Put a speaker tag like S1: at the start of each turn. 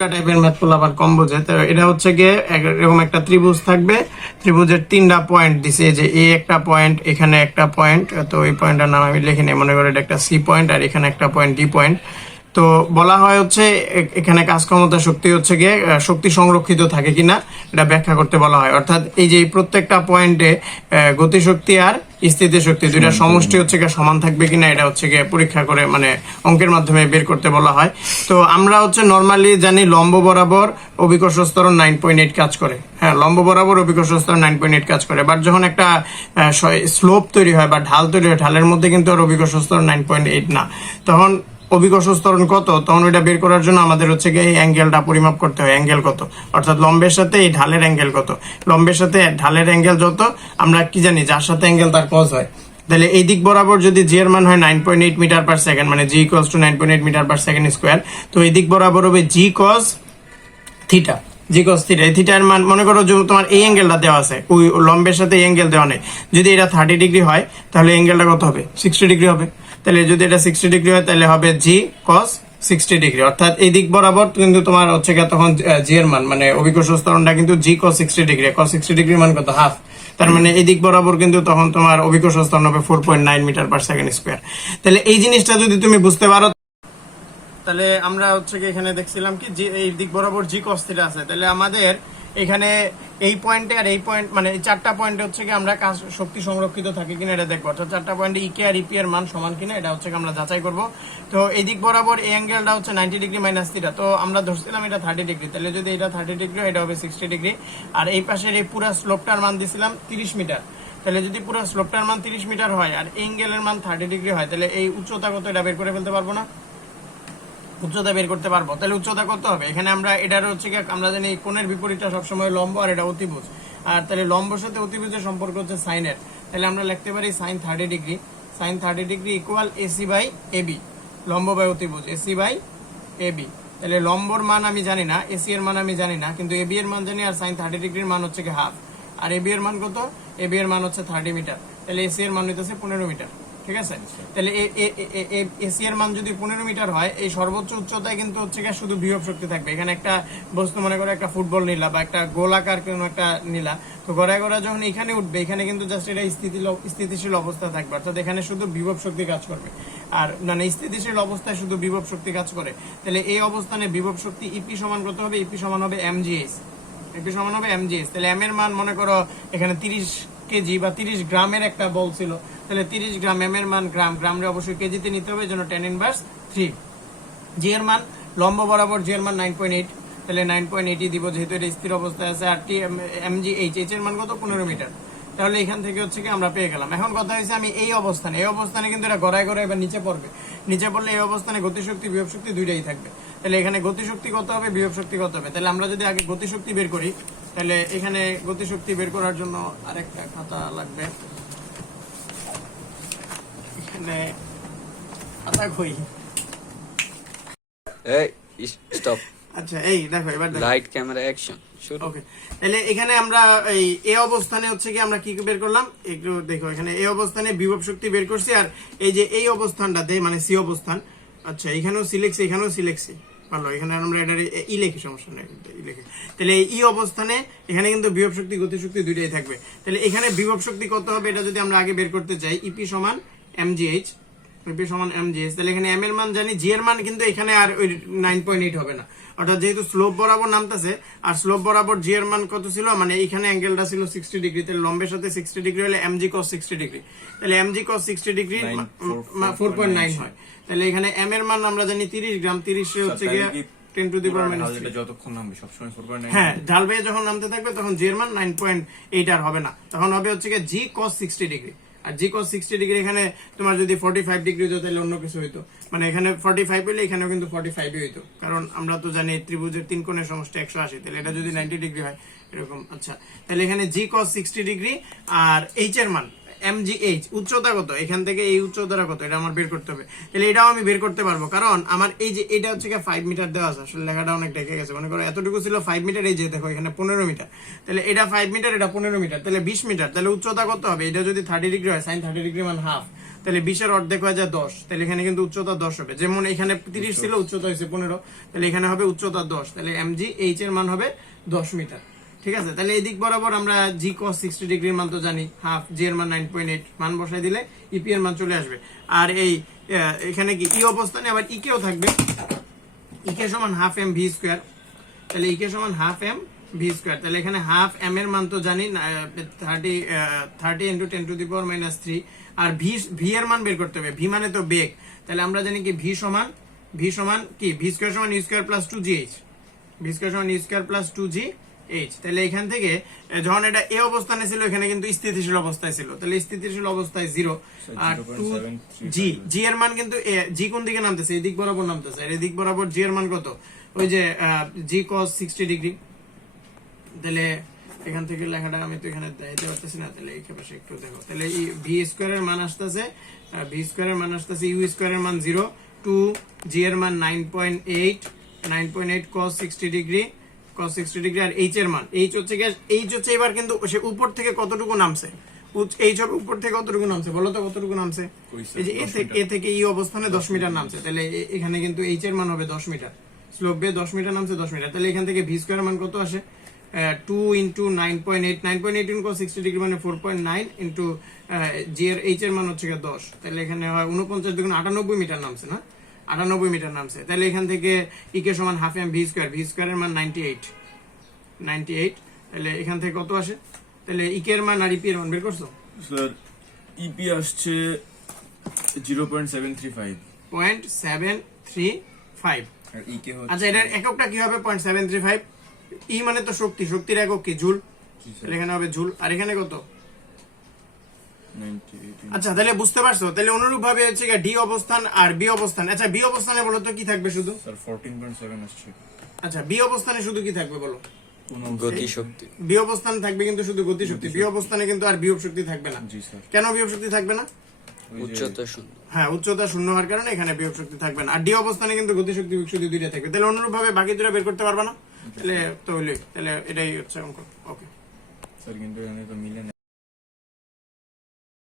S1: টাইপের ম্যাথ আবার কম বোঝে তো এটা হচ্ছে গিয়ে এরকম একটা ত্রিভুজ থাকবে। ত্রিভুজের তিনটা পয়েন্ট দিছে যে এ একটা পয়েন্ট এখানে একটা পয়েন্ট তো এই পয়েন্টটার নাম আমি লিখে মনে করি এটা একটা সি পয়েন্ট আর এখানে একটা পয়েন্ট ডি পয়েন্ট তো বলা হয় হচ্ছে এখানে কাজ ক্ষমতা শক্তি হচ্ছে গিয়ে শক্তি সংরক্ষিত থাকে কিনা, এটা ব্যাখ্যা করতে বলা হয়। অর্থাৎ এই যে প্রত্যেকটা পয়েন্টে গতিশক্তি আর স্থিতি শক্তি দুইটা সমষ্টি হচ্ছে গিয়ে সমান থাকবে কিনা এটা হচ্ছে গিয়ে পরীক্ষা করে মানে অঙ্কের মাধ্যমে বের করতে বলা হয়। তো আমরা হচ্ছে নর্মালি জানি লম্ব বরাবর অভিকর্ষ স্তরণ নাইন পয়েন্ট এইট কাজ করে। হ্যাঁ লম্ব বরাবর অভিকর্ষ স্তরণ নাইন পয়েন্ট এইট কাজ করে। বাট যখন একটা স্লোপ তৈরি হয় বা ঢাল তৈরি হয় ঢালের মধ্যে কিন্তু আর অভিকর্ষ স্তরণ নাইন পয়েন্ট এইট না। তখন অভিকর্ষ স্তরণ কত, তখন ওইটা বের করার জন্য আমাদের হচ্ছে গিয়ে অ্যাঙ্গেলটা পরিমাপ করতে হয়, অ্যাঙ্গেল কত। অর্থাৎ লম্বের সাথে এই ঢালের অ্যাঙ্গেল কত। লম্বের সাথে ঢালের অ্যাঙ্গেল যত, আমরা কি জানি যার সাথে অ্যাঙ্গেল তার কজ হয়। তাহলে এই দিক বরাবর যদি জি এর মান হয় nine point eight metre per second মানে G equals to nine point eight metre per second square তো এই দিক বরাবর হবে G cos theta G cos theta এই থিটার মান, মনে করো যে তোমার এই অ্যাঙ্গেলটা দেওয়া আছে, ওই লম্বের সাথে এই অ্যাঙ্গেল দেওয়া নেই। যদি এটা থার্টি ডিগ্রি হয়, তাহলে অ্যাঙ্গেলটা কত হবে? সিক্সটি ডিগ্রি হবে। তাহলে যদি এটা সিক্সটি ডিগ্রি হয়, তাহলে হবে জি কস সিক্সটি ডিগ্রি অর্থাৎ এই দিক বরাবর কিন্তু তোমার হচ্ছে গিয়ে তখন জি এর মান মানে অভিকর্ষ স্তরণটা কিন্তু G cos sixty degree cos sixty degree মান কত? হাফ তার মানে এই দিক বরাবর কিন্তু তখন তোমার অভিকর্ষ স্তরণ হবে four point nine metre per second square তাহলে এই জিনিসটা যদি তুমি বুঝতে পারো, তাহলে আমরা হচ্ছে এখানে দেখছিলাম কি এই দিক বরাবর জি কস থিটা আছে। তাহলে আমাদের এখানে এই পয়েন্টে আর এই পয়েন্ট মানে চারটা পয়েন্টে হচ্ছে কি আমরা কাজ, শক্তি সংরক্ষিত থাকে কিনা এটা দেখব। অর্থাৎ চারটা পয়েন্টে ইকে আর ইপি এর মান সমান কিনা এটা হচ্ছে আমরা যাচাই করব। তো এই দিক বরাবর এই অ্যাঙ্গেলটা হচ্ছে নাইনটি ডিগ্রি মাইনাস থিটা তো আমরা ধরছিলাম এটা থার্টি ডিগ্রি তাহলে যদি এটা থার্টি ডিগ্রি এটা হবে সিক্সটি ডিগ্রি আর এই পাশের এই পুরো স্লোপটার মান দিছিলাম তিরিশ মিটার তাহলে যদি পুরো স্লোপটার মান তিরিশ মিটার হয় আর এঙ্গেলের মান থার্টি ডিগ্রি হয়, তাহলে এই উচ্চতা কত এটা বের করে ফেলতে পারব না। উচ্চতা বের করতে পারব। তাহলে উচ্চতা কত হবে? এখানে আমরা, এটার হচ্ছে আমরা জানি কোণের বিপরীতটা সবসময় লম্ব আর এটা অতিভুজ। আর তাহলে লম্বর সাথে অতিভুজের সম্পর্ক হচ্ছে সাইনের। তাহলে আমরা লিখতে পারি sine thirty degree. Sine thirty degree equal AC by AB লম্ব বাই অতিভুজ। এসি বাই এবি তাহলে লম্বর মান আমি জানি না এসি এর মান আমি জানি না, কিন্তু এবি এর মান জানি আর সাইন থার্টি ডিগ্রির মান হচ্ছে কি হাফ আর এবি এর মান কত? এবি এর মান হচ্ছে থার্টি মিটার তাহলে এসি এর মান হইতেছে পনেরো মিটার ঠিক আছে? তাহলে এসি এর মান যদি পনেরো মিটার হয়, এই সর্বোচ্চ উচ্চতায় কিন্তু হচ্ছে গিয়ে শুধু বিভব শক্তি থাকবে। এখানে একটা বস্তু মনে করে, একটা ফুটবল নিলা বা একটা গোলাকার কোনো একটা নিলা। তো গড়ায় গড়া যখন এখানে উঠবে, এখানে কিন্তু জাস্ট এটা স্থিতি স্থিতিশীল অবস্থা থাকবে। অর্থাৎ এখানে শুধু বিভব শক্তি কাজ করবে। আর মানে স্থিতিশীল অবস্থায় শুধু বিভব শক্তি কাজ করে। তাহলে এই অবস্থানে বিভব শক্তি ইপি সমান করতে হবে ইপি সমান হবে এমজিএস ইপি সমান হবে এমজিএস তাহলে এম এর মান মনে করো, এখানে তিরিশ কেজি বা তিরিশ গ্রামের একটা বল ছিল। তাহলে তিরিশ গ্রাম এম এর মান গ্রাম। গ্রামে অবশ্যই কেজিতে নিতে হবে জন্য টেন ইনভার্স থ্রি জি এর মান লম্ব বরাবর জি এর মান নাইন পয়েন্ট এইট তাহলে নাইন পয়েন্ট এইটই দিব, যেহেতু এটা স্থির অবস্থায় আছে, আর T M G H H এর মান কত? পনেরো মিটার। তাহলে এখান থেকে হচ্ছে কি, আমরা পেয়ে গেলাম। এখন কথা হয়েছে আমি এই অবস্থানে। এই অবস্থানে কিন্তু এটা গড়ায় গড়ায় এবার নিচে পড়বে। নিচে পড়লে এই অবস্থানে গতিশক্তি বিভব শক্তি দুইটাই থাকবে। তাহলে এখানে গতিশক্তি কত হবে? বিভব শক্তি কত হবে? তাহলে আমরা যদি আগে গতিশক্তি বের করি তাহলে এখানে গতিশক্তি বের করার জন্য আরেকটা খাতা লাগবে। এখানে খাতা কই?
S2: এই স্টপ
S1: আচ্ছা এই দেখো এবার
S2: লাইট ক্যামেরা অ্যাকশন শুরু।
S1: ওকে তাহলে এখানে আমরা এই এই অবস্থানে হচ্ছে কি আমরা কি বের করলাম? একটু দেখো এখানে এই অবস্থানে বিভব শক্তি বের করছি আর এই যে এই অবস্থানটা দেয় মানে সি অবস্থান আচ্ছা এখানেও সিলেক্সি এখানেও সিলেক্সি। ভালো, এখানে আমরা এটা ই লেখি, সমস্যা নেই ই লেখি। তাহলে ই অবস্থানে এখানে কিন্তু বিভব শক্তি গতি শক্তি দুইটাই থাকবে। তাহলে এখানে বিভব শক্তি কত হবে, এটা যদি আমরা আগে বের করতে চাই ইপি সমান এমজিএইচ ইপি সমান এমজিএস তাহলে এখানে এম এর মান জানি জি এর মান কিন্তু এখানে আর ওই নাইন পয়েন্ট এইট হবে না। অর্থাৎ যেহেতু স্লোপ বরাবর নামতেছে আর স্লোপ বরাবর জি এর মান কত ছিল? মানে এখানে অ্যাঙ্গেলটা ছিল সিক্সটি ডিগ্রি তাহলে লম্বের সাথে সিক্সটি ডিগ্রি হলে কস সিক্সটি ডিগ্রি তাহলে cos sixty degree four point nine হয়। তাহলে এখানে এম এর মান আমরা জানি তিরিশ গ্রাম তিরিশ হচ্ছে গিয়ে ten to the power minus
S3: যতক্ষণ নামবে সবসময় ফোর পয়েন্ট
S1: হ্যাঁ ঢাল বেয়ে যখন নামতে থাকবে তখন জি এর মান নাইন পয়েন্ট এইট আর হবে না। তখন হবে হচ্ছে গিয়ে জি কস সিক্সটি ডিগ্রি আর জি কস সিক্সটি ডিগ্রি এখানে তোমার যদি ফর্টি ফাইভ ডিগ্রি হতো, তাহলে অন্য কিছু হইতো। মানে এখানে ফর্টি ফাইভ হইলে এখানেও কিন্তু ফর্টি ফাইভই হইতো। কারণ আমরা তো জানি ত্রিভুজের তিন কোণের সমষ্টি একশো আশি, তাহলে এটা যদি নাইনটি ডিগ্রি হয়, এরকম। আচ্ছা তাহলে এখানে জি কস সিক্সটি ডিগ্রি আর এইচ এর মান। এমজিএইচ উচ্চতা কত? এখান থেকে এই উচ্চতাটা কত? এটা আমার বের করতে হবে। তাহলে এটাও আমি বের করতে পারব, কারণ আমার এই যে, এটা হচ্ছে ফাইভ মিটার দেওয়া আছে। আসলে লেখাটা অনেক ডেকে গেছে। মনে করো এতটুকু ছিল ফাইভ মিটার এই যে দেখো, এখানে পনেরো মিটার তাহলে এটা ফাইভ মিটার এটা পনেরো মিটার তাহলে বিশ মিটার তাহলে উচ্চতা কত হবে? এটা যদি থার্টি ডিগ্রি হয় সাইন থার্টি ডিগ্রি মান হাফ তাহলে বিশের অর্ধেক হয়ে যায় দশ। তাহলে এখানে কিন্তু উচ্চতা দশ হবে। যেমন এখানে তিরিশ ছিল, উচ্চতা হয়েছে পনেরো। তাহলে এখানে হবে উচ্চতা দশ। তাহলে এমজি এইচ এর মান হবে দশ মিটার ঠিক আছে? তাহলে এই দিক বরাবর আমরা জি কস সিক্সটি ডিগ্রির মান তো জানি। হাফ জি এর মান নাইন পয়েন্ট এইট মান বসাই দিলে ইপি এর মান চলে আসবে। আর এই এখানে কি ই অবস্থানে আবার ইকেও থাকবে? ইকে সমান হাফ এম ভি স্কোয়ার তাহলে ইকে সমান হাফ এম ভি স্কোয়ার তাহলে এখানে হাফ এম এর মান তো জানি thirty thirty into ten to the power minus three R V V এর মান বের করতে হবে। ভি মানে তো বেগ। তাহলে আমরা জানি কি ভি সমান ভি সমান কি? ভি স্কোয়ার সমান U square plus two G H V square সমান U square plus two G H তাহলে এখান থেকে যখন এটা এ অবস্থানে ছিল এখানে কিন্তু স্থিতিশীল অবস্থায় ছিল। তাহলে স্থিতিশীল অবস্থায় জিরো আর টু জি জি এর মান কিন্তু জি কোন দিকে নামতেছে? এই দিক বরাবর নামতেছে। আর এই দিক বরাবর জি এর মান কত? ওই যে জি কস সিক্সটি ডিগ্রি তাহলে এখান থেকে লেখাটা আমি তো এখানে দিতে পারতেছি না। তাহলে এই পাশে একটু দেখো। তাহলে এই ভি স্কোয়ারের মান আসতেছে ভি স্কোয়ারের মান আসতেছে ইউ স্কোয়ারের মান জিরো টু জি এর মান nine point eight nine point eight cos sixty degree cos sixty degree আর এইচ এর মান। এইচ হচ্ছে গ্যাস এইচ হচ্ছে এবার কিন্তু সে উপর থেকে কতটুকু নামছে? এইচ হবে উপর থেকে কতটুকু নামছে? বলো তো কতটুকু নামছে? এই যে এ থেকে এই অবস্থানে দশ মিটার নামছে। তাহলে এখানে কিন্তু এইচ এর মান হবে দশ মিটার। স্লোপ বে দশ মিটার নামছে দশ মিটার। তাহলে এখান থেকে ভি স্কোয়ার মান কত আসে? Two into nine point eight nine point eight into sixty degree মানে four point nine into G এর এইচ এর মান হচ্ছে গিয়ে দশ। তাহলে এখানে হয় উনপঞ্চাশ দুগুণ আটানব্বই মিটার নামছে না? আটানব্বই মিটার নামছে। তাহলে এখান থেকে ইকে সমান half M V square V স্কোয়ারের মান নাইনটি এইট নাইনটি এইট তাহলে এখান থেকে কত আসে? তাহলে ইকে এর মান আর ইপি এর মান বের করছ?
S3: স্যার ইপি আসছে zero point seven three five
S1: point seven three five আচ্ছা এটার এককটা কি হবে? Point seven three five E মানে তো শক্তি শক্তির একক কি? জুল তাহলে এখানে হবে জুল আর এখানে কত? আচ্ছা তাহলে বুঝতে পারছ? তাহলে অনুরূপ ভাবে হচ্ছে ডি অবস্থান আর বি অবস্থান। আচ্ছা বি অবস্থানে বলো তো কি থাকবে শুধু?
S3: স্যার ফোরটিন পয়েন্ট সেভেন আসছে।
S1: আচ্ছা বি অবস্থানে শুধু কি থাকবে বলো?
S2: গতি শক্তি।
S1: বি অবস্থান থাকবে কিন্তু শুধু গতি শক্তি। বি অবস্থানে কিন্তু আর বিয়োগ শক্তি থাকবে না।
S3: জি স্যার
S1: কেন বিয়োগ শক্তি থাকবে না?
S2: উচ্চতা শূন্য।
S1: হ্যাঁ উচ্চতা শূন্য হওয়ার কারণে এখানে বিয়োগ শক্তি থাকবে না। আর ডি অবস্থানে কিন্তু গতি শক্তি বিয়োগ শক্তি দুইটা থাকবে। তাহলে অনুরূপ ভাবে বাকি দুটো বের করতে পারবে না? তাহলে তো তাহলে এটাই হচ্ছে অঙ্ক। ওকে
S3: স্যার কিন্তু এখানে তো মিলে না।